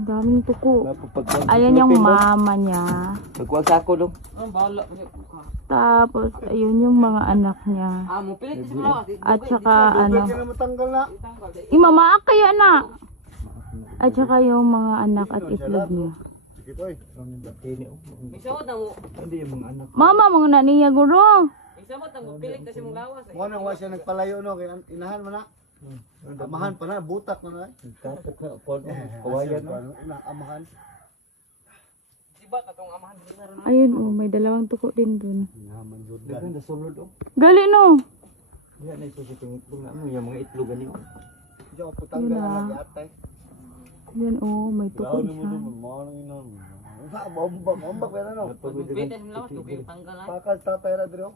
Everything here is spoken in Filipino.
Ang daming tuko. Napapagpag. Ayan yung mama niya. Pagkuwag sa ako dong. Tapos, ayun yung mga anak niya. At saka, ano. Imamaak kaya na. At saka yung mga anak at itlog niya. Hindi yung mga anak. Mama, mga na niya guro. Mo nang wa siya nagpalayo no kay inahan man na. Amahan pa na butak na na. Tapos na kon kawayan no. Amahan. Ayun oh, may dalawang tuko din dun. Dagan na sulod oh. Gali no. Yan na ito sa tingin na mo yung mga itlog ani. Diyo putang na lagi atay. Yan oh, may tuko siya. Mo nang inon. Sa bomba pero no. Pakal tatay ra diro.